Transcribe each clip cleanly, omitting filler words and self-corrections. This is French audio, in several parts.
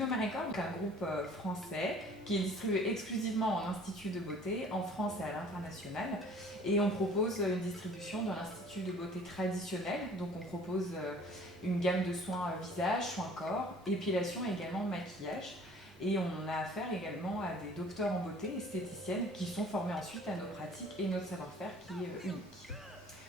Guino Maricord est un groupe français qui est distribué exclusivement en institut de beauté en France et à l'international. Et on propose une distribution dans l'institut de beauté traditionnel. Donc on propose une gamme de soins visage, soins corps, épilation et également maquillage. Et on a affaire également à des docteurs en beauté, esthéticiennes, qui sont formés ensuite à nos pratiques et notre savoir-faire qui est unique.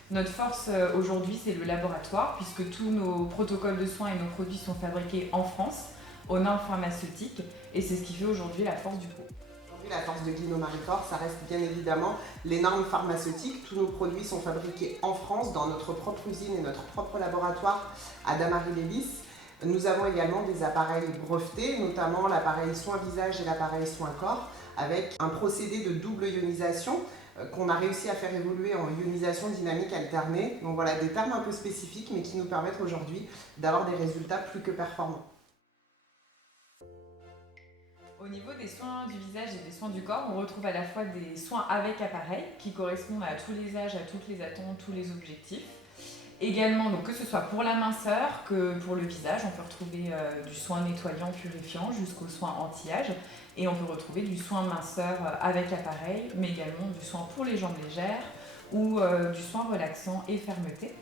Notre force aujourd'hui, c'est le laboratoire, puisque tous nos protocoles de soins et nos produits sont fabriqués en France, aux normes pharmaceutiques, et c'est ce qui fait aujourd'hui la force du groupe. Aujourd'hui, la force de Guino Maricord, ça reste bien évidemment les normes pharmaceutiques. Tous nos produits sont fabriqués en France, dans notre propre usine et notre propre laboratoire à Damary-Lélis. Nous avons également des appareils brevetés, notamment l'appareil soin visage et l'appareil soin corps, avec un procédé de double ionisation qu'on a réussi à faire évoluer en ionisation dynamique alternée. Donc voilà, des termes un peu spécifiques, mais qui nous permettent aujourd'hui d'avoir des résultats plus que performants. Au niveau des soins du visage et des soins du corps, on retrouve à la fois des soins avec appareil qui correspondent à tous les âges, à toutes les attentes, tous les objectifs. Également, donc, que ce soit pour la minceur que pour le visage, on peut retrouver du soin nettoyant, purifiant jusqu'au soin anti-âge. Et on peut retrouver du soin minceur avec appareil, mais également du soin pour les jambes légères ou du soin relaxant et fermeté.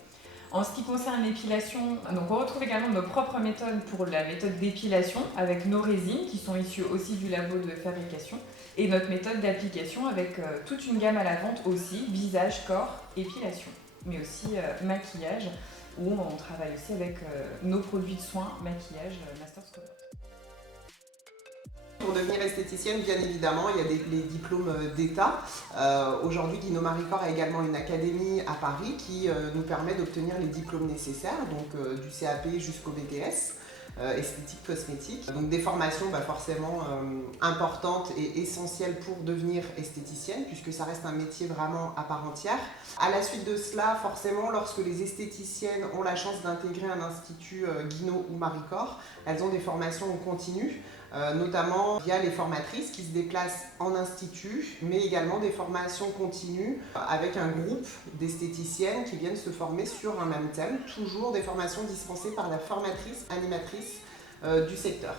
En ce qui concerne l'épilation, donc on retrouve également nos propres méthodes pour la méthode d'épilation avec nos résines qui sont issues aussi du labo de fabrication et notre méthode d'application avec toute une gamme à la vente aussi, visage, corps, épilation, mais aussi maquillage où on travaille aussi avec nos produits de soins, maquillage, Master Scott. Pour devenir esthéticienne, bien évidemment, il y a les diplômes d'État. Aujourd'hui, Guino Maricord a également une académie à Paris qui nous permet d'obtenir les diplômes nécessaires, donc du CAP jusqu'au BTS. Esthétique, cosmétique. Donc des formations forcément importantes et essentielles pour devenir esthéticienne, puisque ça reste un métier vraiment à part entière. À la suite de cela, forcément, lorsque les esthéticiennes ont la chance d'intégrer un institut Guino ou Maricord, elles ont des formations en continu, notamment via les formatrices qui se déplacent en institut, mais également des formations continues avec un groupe d'esthéticiennes qui viennent se former sur un même thème, toujours des formations dispensées par la formatrice animatrice du secteur.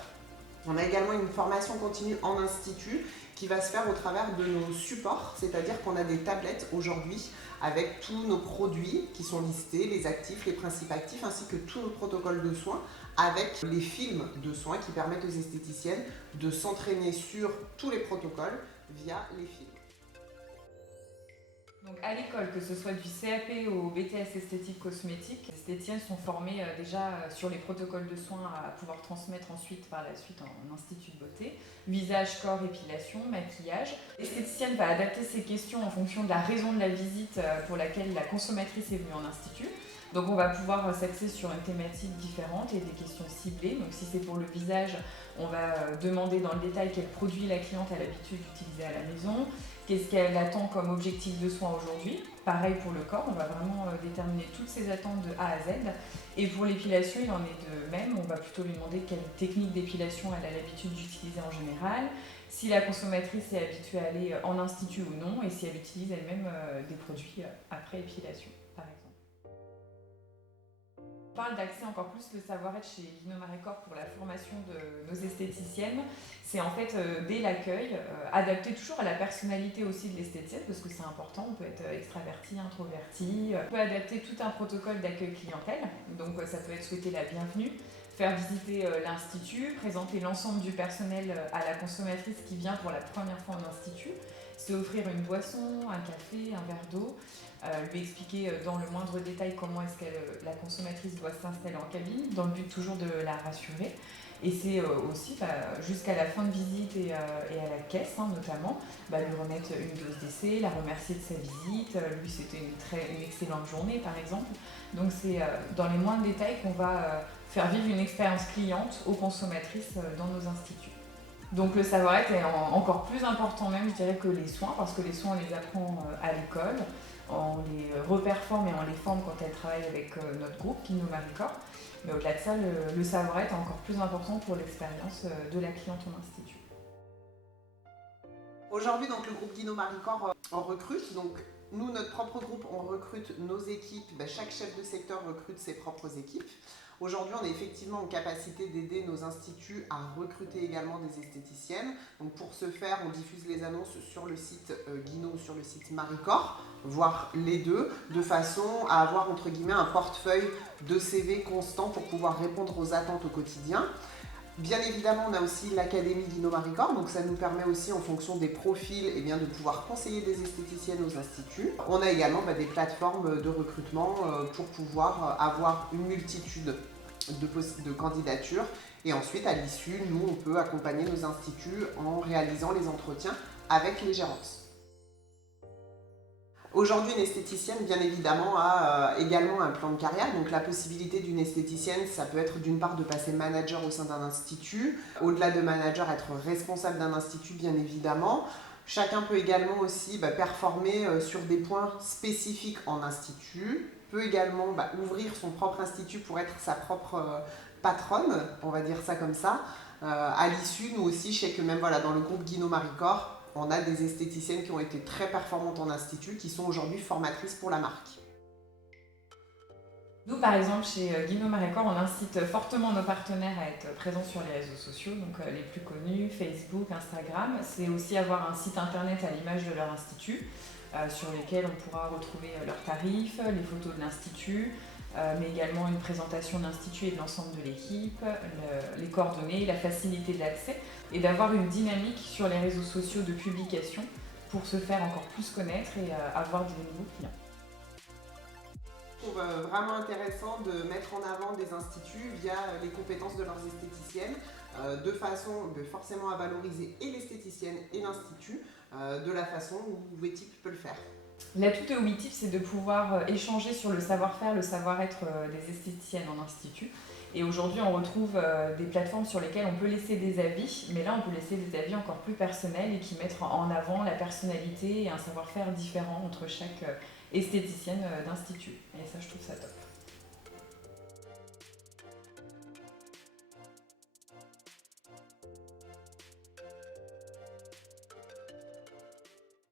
On a également une formation continue en institut qui va se faire au travers de nos supports, c'est-à-dire qu'on a des tablettes aujourd'hui avec tous nos produits qui sont listés, les actifs, les principes actifs, ainsi que tous nos protocoles de soins, avec les films de soins qui permettent aux esthéticiennes de s'entraîner sur tous les protocoles via les films. Donc à l'école, que ce soit du CAP au BTS esthétique cosmétique, les esthéticiennes sont formées déjà sur les protocoles de soins à pouvoir transmettre ensuite par la suite en institut de beauté. Visage, corps, épilation, maquillage. L'esthéticienne va adapter ses questions en fonction de la raison de la visite pour laquelle la consommatrice est venue en institut. Donc on va pouvoir s'axer sur une thématique différente et des questions ciblées. Donc si c'est pour le visage, on va demander dans le détail quel produit la cliente a l'habitude d'utiliser à la maison, qu'est-ce qu'elle attend comme objectif de soin aujourd'hui. Pareil pour le corps, on va vraiment déterminer toutes ses attentes de A à Z. Et pour l'épilation, il en est de même. On va plutôt lui demander quelle technique d'épilation elle a l'habitude d'utiliser en général, si la consommatrice est habituée à aller en institut ou non, et si elle utilise elle-même des produits après épilation, par exemple. On parle d'accès encore plus le savoir-être chez Guino Maricord pour la formation de nos esthéticiennes. C'est en fait dès l'accueil, adapté toujours à la personnalité aussi de l'esthéticienne, parce que c'est important, on peut être extraverti, introverti. On peut adapter tout un protocole d'accueil clientèle, donc ça peut être souhaiter la bienvenue, faire visiter l'institut, présenter l'ensemble du personnel à la consommatrice qui vient pour la première fois en institut, c'est offrir une boisson, un café, un verre d'eau, lui expliquer dans le moindre détail comment est-ce que la consommatrice doit s'installer en cabine, dans le but toujours de la rassurer. Et c'est aussi jusqu'à la fin de visite et à la caisse notamment, lui remettre une dose d'essai, la remercier de sa visite, lui c'était une excellente journée par exemple. Donc c'est dans les moindres détails qu'on va faire vivre une expérience cliente aux consommatrices dans nos instituts. Donc le savoir-être est encore plus important même, je dirais, que les soins, parce que les soins on les apprend à l'école, on les reperforme et on les forme quand elles travaillent avec notre groupe, Guino Maricord. Mais au-delà de ça, le savoir-être est encore plus important pour l'expérience de la cliente en institut. Aujourd'hui, donc, le groupe Guino Maricord en recrute. Donc, nous, notre propre groupe, on recrute nos équipes. Chaque chef de secteur recrute ses propres équipes. Aujourd'hui, on est effectivement en capacité d'aider nos instituts à recruter également des esthéticiennes. Donc pour ce faire, on diffuse les annonces sur le site Guino ou sur le site Maricor, voire les deux, de façon à avoir entre guillemets un portefeuille de CV constant pour pouvoir répondre aux attentes au quotidien. Bien évidemment, on a aussi l'Académie Guino Maricor, donc ça nous permet aussi, en fonction des profils, de pouvoir conseiller des esthéticiennes aux instituts. On a également des plateformes de recrutement pour pouvoir avoir une multitude de candidatures. Et ensuite, à l'issue, nous, on peut accompagner nos instituts en réalisant les entretiens avec les gérantes. Aujourd'hui, une esthéticienne, bien évidemment, a également un plan de carrière. Donc la possibilité d'une esthéticienne, ça peut être d'une part de passer manager au sein d'un institut. Au-delà de manager, être responsable d'un institut, bien évidemment. Chacun peut également aussi performer sur des points spécifiques en institut. Peut également ouvrir son propre institut pour être sa propre patronne, on va dire ça comme ça. À l'issue, nous aussi, je sais que même dans le groupe Guino Maricor, on a des esthéticiennes qui ont été très performantes en institut, qui sont aujourd'hui formatrices pour la marque. Nous, par exemple, chez Guino Maricor, on incite fortement nos partenaires à être présents sur les réseaux sociaux, donc les plus connus, Facebook, Instagram. C'est aussi avoir un site internet à l'image de leur institut, sur lesquels on pourra retrouver leurs tarifs, les photos de l'institut, mais également une présentation de l'institut et de l'ensemble de l'équipe, les coordonnées, la facilité d'accès, et d'avoir une dynamique sur les réseaux sociaux de publication pour se faire encore plus connaître et avoir de nouveaux clients. Je trouve vraiment intéressant de mettre en avant des instituts via les compétences de leurs esthéticiennes, de façon forcément à valoriser et l'esthéticienne et l'institut, de la façon où Wetip peut le faire. L'atout de Wetip, c'est de pouvoir échanger sur le savoir-faire, le savoir-être des esthéticiennes en institut. Et aujourd'hui, on retrouve des plateformes sur lesquelles on peut laisser des avis, mais là, on peut laisser des avis encore plus personnels et qui mettent en avant la personnalité et un savoir-faire différent entre chaque esthéticienne d'institut. Et ça, je trouve ça top.